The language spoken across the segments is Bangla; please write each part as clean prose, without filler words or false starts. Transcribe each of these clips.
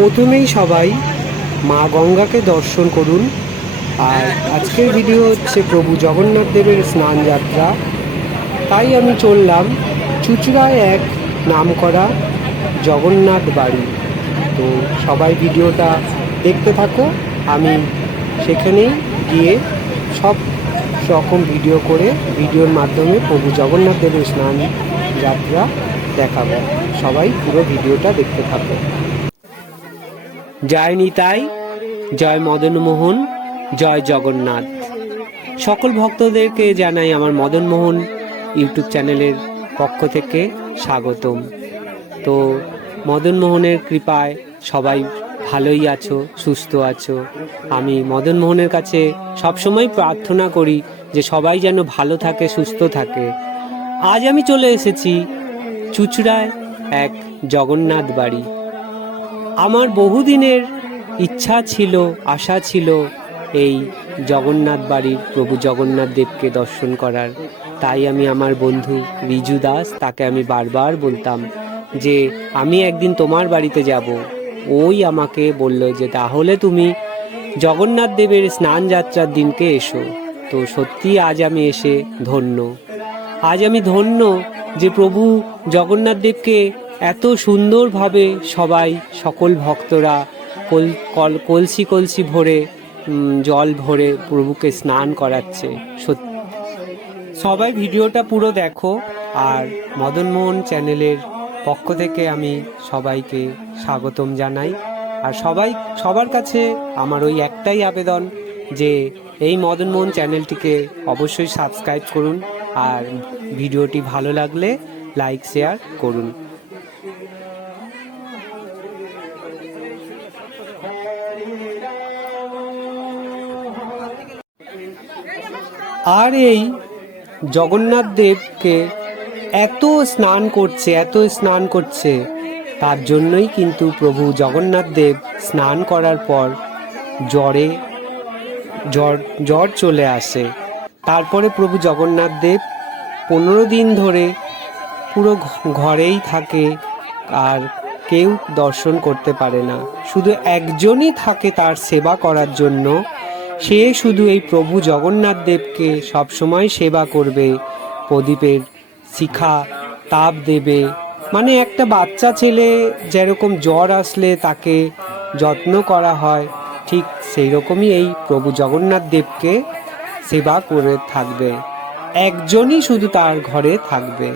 প্রথমেই সবাই মা গঙ্গাকে দর্শন করুন। আর আজকের ভিডিও হচ্ছে প্রভু জগন্নাথ দেবের স্নান যাত্রা। তাই আমি চললাম চুঁচুড়ায় এক নামকরা জগন্নাথ বাড়ি। তো সবাই ভিডিওটা দেখতে থাকো, আমি সেখানেই গিয়ে সব রকম ভিডিও করে ভিডিওর মাধ্যমে প্রভু জগন্নাথ দেবের স্নান যাত্রা দেখাবো। সবাই পুরো ভিডিওটা দেখতে থাকো। জয় নিতাই, জয় মদনমোহন, জয় জগন্নাথ। সকল ভক্তদেরকে জানাই আমার মদনমোহন ইউটিউব চ্যানেলের পক্ষ থেকে স্বাগতম। তো মদনমোহনের কৃপায় সবাই ভালোই আছো, সুস্থ আছো। আমি মদনমোহনের কাছে সবসময় প্রার্থনা করি যে সবাই যেন ভালো থাকে, সুস্থ থাকে। আজ আমি চলে এসেছি চুঁচুড়ায় এক জগন্নাথ বাড়ি। আমার বহুদিনের ইচ্ছা ছিল, আশা ছিল এই জগন্নাথ বাড়ির প্রভু জগন্নাথ দেবকে দর্শন করার। তাই আমি আমার বন্ধু রিজু দাস, তাকে আমি বারবার বলতাম যে আমি একদিন তোমার বাড়িতে যাব। ওই আমাকে বলল যে তাহলে তুমি জগন্নাথ দেবের স্নান যাত্রার দিনকে এসো। তো সত্যি আজ আমি এসে ধন্য। আজ আমি ধন্য যে প্রভু জগন্নাথ দেবকে এত সুন্দরভাবে সবাই, সকল ভক্তরা কলসি কলসি ভরে জল ভরে প্রভুকে স্নান করাচ্ছে। সত্যি সবাই ভিডিওটা পুরো দেখো। আর মদনমোহন চ্যানেলের পক্ষ থেকে আমি সবাইকে স্বাগতম জানাই। আর সবার কাছে আমার ওই একটাই আবেদন যে এই মদনমোহন চ্যানেলটিকে অবশ্যই সাবস্ক্রাইব করুন। আর ভিডিওটি ভালো লাগলে লাইক শেয়ার করুন। আর এই জগন্নাথ দেবকে এত স্নান করছে, তার জন্যই কিন্তু প্রভু জগন্নাথ দেব স্নান করার পর জ্বর চলে আসে। তারপরে প্রভু জগন্নাথ দেব 15 দিন ধরে পুরো ঘরেই থাকে, আর কেউ দর্শন করতে পারে না। শুধু একজনই থাকে তার সেবা করার জন্য। সে শুধু এই প্রভু জগন্নাথ দেবকে সবসময় সেবা করবে, প্রদীপের শিখা তাপ দেবে। মানে একটা বাচ্চা ছেলে যেরকম জ্বর আসলে তাকে যত্ন করা হয়, ঠিক সেই রকমই এই প্রভু জগন্নাথ দেবকে সেবা করে থাকবে। একজনই শুধু তার ঘরে থাকবে।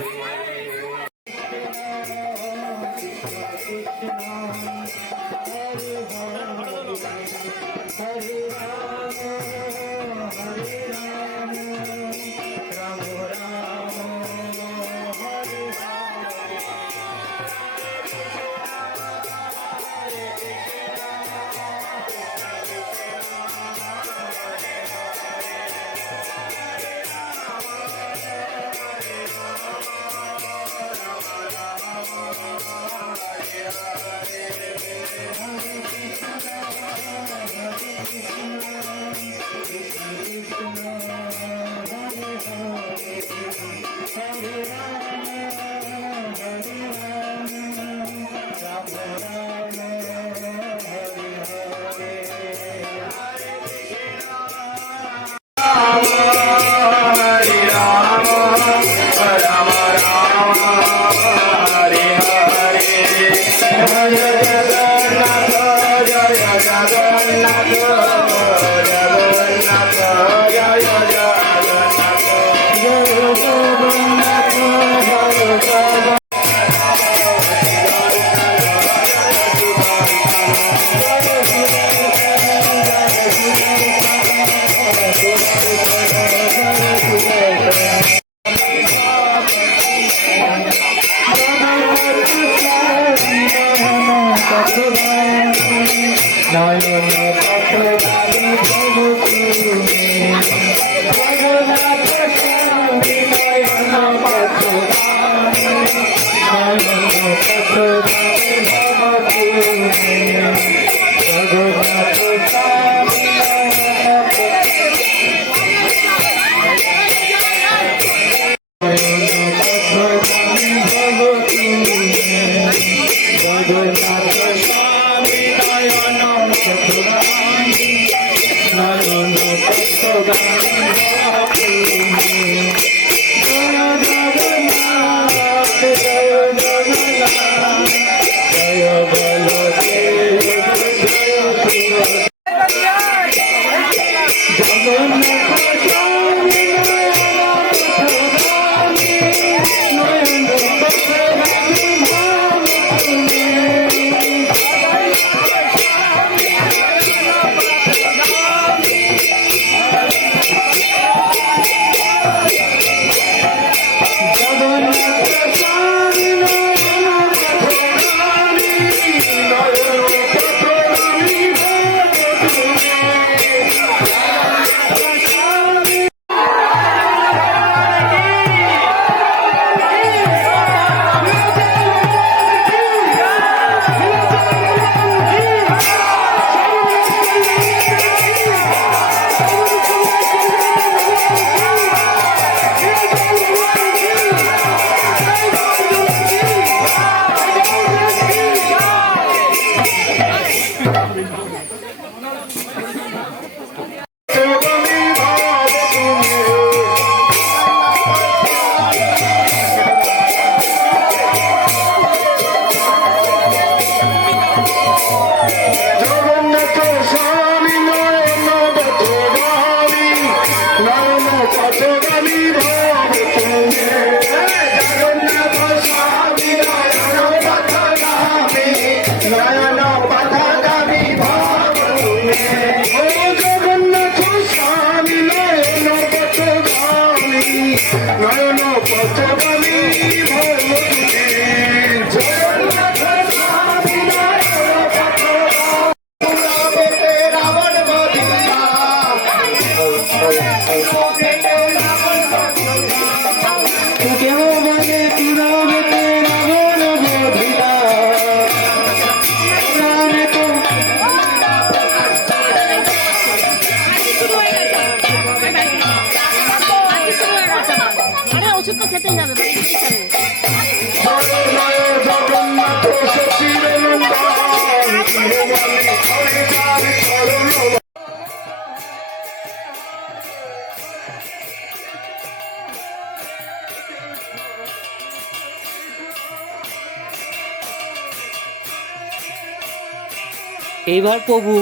এইবার প্রভু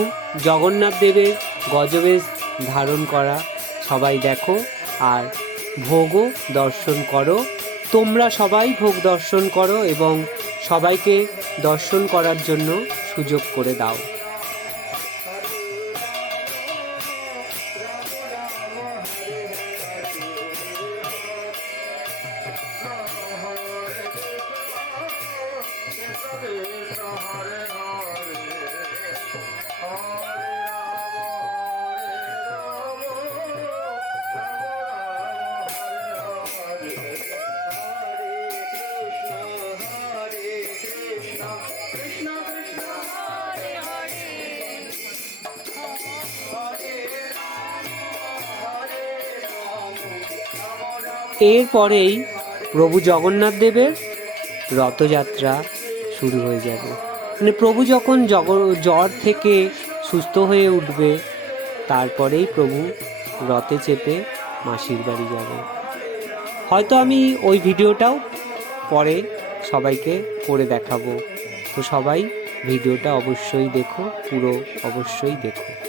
জগন্নাথ দেবের গজবেশ ধারণ করা সবাই দেখো, আর ভোগও দর্শন করো। তোমরা সবাই ভোগ দর্শন করো এবং সবাইকে দর্শন করার জন্য সুযোগ করে দাও। এরপরেই প্রভু জগন্নাথ দেবের রথযাত্রা শুরু হয়ে যাবে। মানে প্রভু যখন জ্বর থেকে সুস্থ হয়ে উঠবে, তারপরেই প্রভু রথে চেপে মাসির বাড়ি যাবে। হয়তো আমি ওই ভিডিওটাও পরে সবাইকে করে দেখাবো। তো সবাই ভিডিওটা অবশ্যই দেখো, পুরো অবশ্যই দেখো।